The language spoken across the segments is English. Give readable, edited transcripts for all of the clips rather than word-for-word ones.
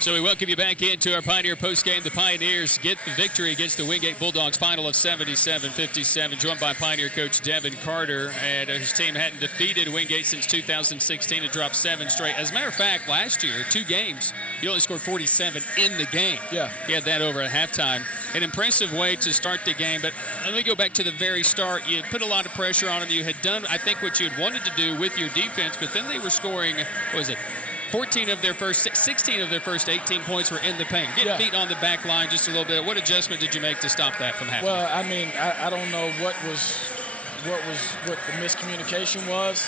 So we welcome you back into our Pioneer postgame. The Pioneers get the victory against the Wingate Bulldogs, final of 77-57. Joined by Pioneer coach Devan Carter, and his team hadn't defeated Wingate since 2016 and dropped 7 straight. As a matter of fact, last year, 2 games, he only scored 47 in the game. Yeah. He had that over at halftime. An impressive way to start the game, but let me go back to the very start. You put a lot of pressure on them. You had done, I think, what you had wanted to do with your defense, but then they were scoring, 16 of their first 18 points were in the paint. Getting beat on the back line just a little bit. What adjustment did you make to stop that from happening? Well, I mean, I don't know what the miscommunication was,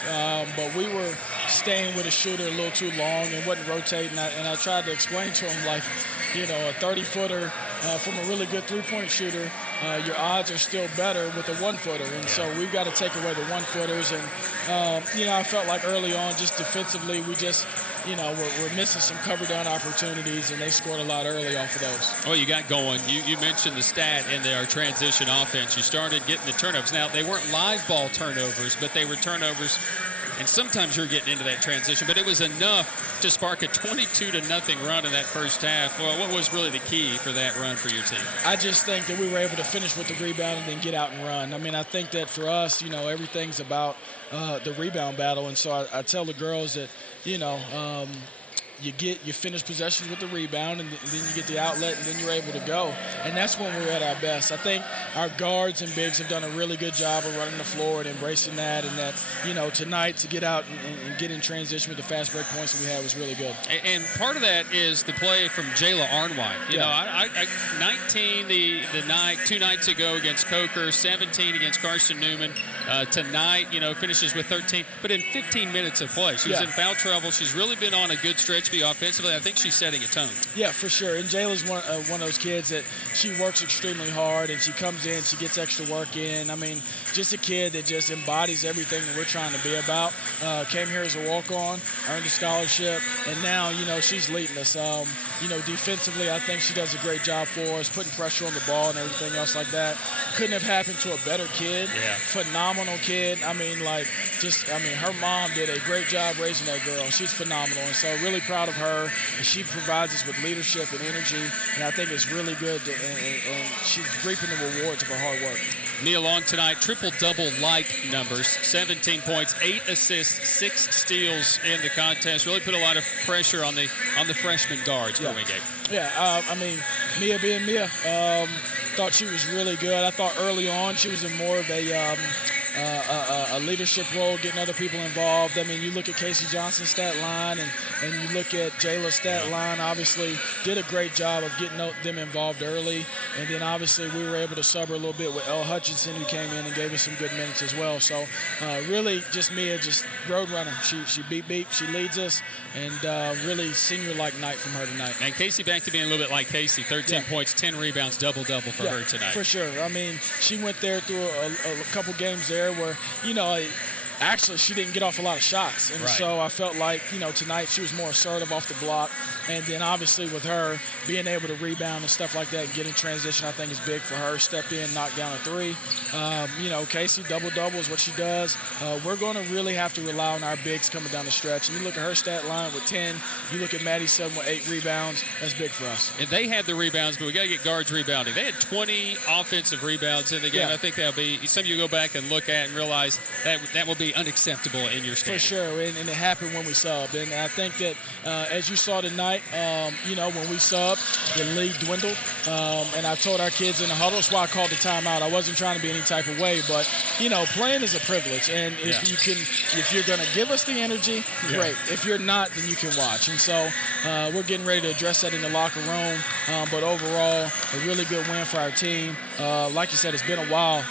but we were staying with a shooter a little too long and wasn't rotating. And I tried to explain to him, like, a 30-footer from a really good three-point shooter, your odds are still better with a one-footer. And so we've got to take away the one-footers. And, I felt like early on, just defensively, we just, we're missing some cover down opportunities, and they scored a lot early off of those. Well, you got going. You mentioned the stat in their transition offense. You started getting the turnovers. Now, they weren't live ball turnovers, but they were turnovers. And sometimes you're getting into that transition, but it was enough to spark a 22-0 run in that first half. Well, what was really the key for that run for your team? I just think that we were able to finish with the rebound and then get out and run. I mean, I think that for us, everything's about the rebound battle. And so I tell the girls that, you finish possessions with the rebound, and then you get the outlet, and then you're able to go. And that's when we're at our best. I think our guards and bigs have done a really good job of running the floor and embracing that, and that, tonight to get out and get in transition with the fast break points that we had was really good. And part of that is the play from Jayla Arnwine. I 19 the night, 2 nights ago against Coker, 17 against Carson Newman. Tonight, finishes with 13. But in 15 minutes of play, she was in foul trouble. She's really been on a good stretch offensively. I think she's setting a tone. Yeah, for sure. And Jayla's one of those kids that she works extremely hard, and she comes in, she gets extra work in. I mean, just a kid that just embodies everything that we're trying to be about. Came here as a walk-on, earned a scholarship, and now, she's leading us. Defensively, I think she does a great job for us, putting pressure on the ball and everything else like that. Couldn't have happened to a better kid. Yeah. Phenomenal kid. I mean, her mom did a great job raising that girl. She's phenomenal, and so really proud of her. And she provides us with leadership and energy, and I think it's really good, and she's reaping the rewards of her hard work. Nia Long tonight, triple-double-like numbers, 17 points, 8 assists, 6 steals in the contest. Really put a lot of pressure on the freshman guards for Wingate. Yeah, Mia being Mia, thought she was really good. I thought early on she was in more of a leadership role, getting other people involved. I mean, you look at Casey Johnson's stat line and you look at Jayla's stat line, obviously did a great job of getting them involved early. And then obviously we were able to sub her a little bit with Elle Hutchinson, who came in and gave us some good minutes as well. So really just Mia, just road runner. She beat, she leads us, and really senior-like night from her tonight. And Casey back to being a little bit like Casey, 13 points, 10 rebounds, double-double for her tonight. For sure. I mean, she went there through a couple games there where, actually she didn't get off a lot of shots. And so I felt like, tonight she was more assertive off the block. And then obviously with her being able to rebound and stuff like that and get in transition, I think is big for her. Step in, knock down a 3. Casey, double-double is what she does. We're going to really have to rely on our bigs coming down the stretch. And you look at her stat line with 10. You look at Maddie Sutton with 8 rebounds. That's big for us. And they had the rebounds, but we got to get guards rebounding. They had 20 offensive rebounds in the game. I think that'll be something you go back and look at and realize that will be unacceptable in your standard. For sure, and it happened when we subbed. And I think that as you saw tonight, when we subbed, the lead dwindled. And I told our kids in the huddle, that's why I called the timeout. I wasn't trying to be any type of way, but, playing is a privilege. And if you're going to give us the energy, great. If you're not, then you can watch. And so we're getting ready to address that in the locker room. But overall, a really good win for our team. Like you said, it's been a while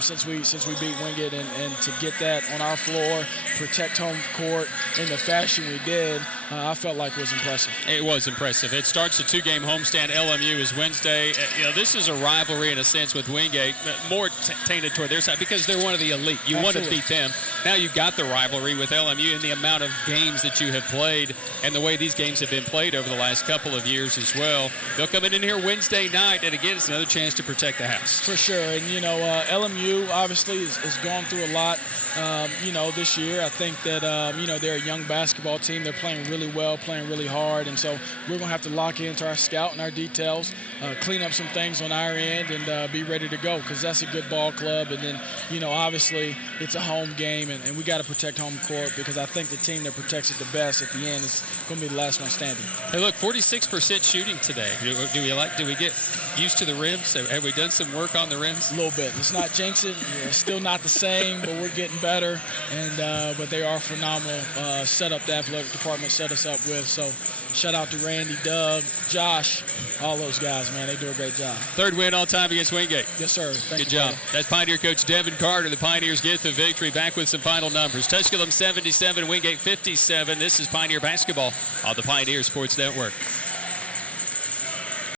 since we beat Wingate, and to get that on our floor, protect home court in the fashion we did, I felt like was impressive. It was impressive. It starts a 2-game homestand. LMU is Wednesday. This is a rivalry in a sense with Wingate, more tainted toward their side because they're one of the elite. You want to beat them. Now you've got the rivalry with LMU and the amount of games that you have played and the way these games have been played over the last couple of years as well. They'll come in here Wednesday night, and again, it's another chance to protect the house. For sure. And, LMU obviously has gone through a lot, this year. I think that, they're a young basketball team. They're playing really really well, playing really hard. And so we're going to have to lock into our scout and our details, clean up some things on our end, and be ready to go, because that's a good ball club. And then, obviously it's a home game, and we got to protect home court, because I think the team that protects it the best at the end is going to be the last one standing. Hey, look, 46% shooting today. Do we get used to the rims? Have we done some work on the rims? A little bit. Let's not jinx it. It's still not the same, but we're getting better. And but they are phenomenal setup the athletic department set us up with. So shout out to Randy, Doug, Josh, all those guys, man. They do a great job. Third win all time against Wingate. Yes, sir. Good job. That's Pioneer coach Devan Carter. The Pioneers get the victory. Back with some final numbers. Tusculum 77, Wingate 57. This is Pioneer basketball on the Pioneer Sports Network.